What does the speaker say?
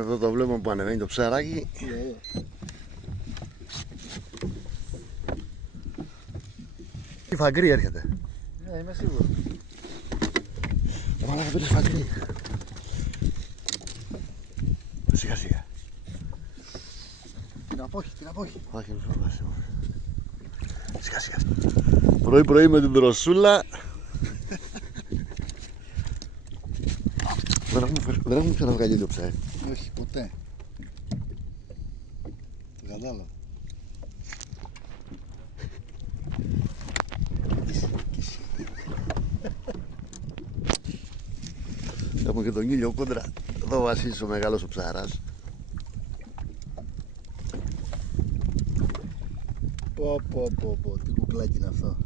Εδώ το βλέπουμε που ανεβαίνει το ψαράκι. Η φαγκρή έρχεται. Ναι, είμαι σίγουρο. Βάλα να πήρες φαγκρή. Σιγά σιγά. Την απόχη, την απόχη. Όχι, μη φοβάσαι. Σιγά σιγά. Πρωί πρωί με την δροσούλα. Δεν έχουμε ξαναβγάλει το ψάρι. Όχι, ποτέ. Το κατάλαβα. Έχουμε και τον ήλιο κόντρα. Εδώ ο Βασίλης ο μεγάλος ο ψαράς. Πω, τι κουκλάκι είναι αυτό.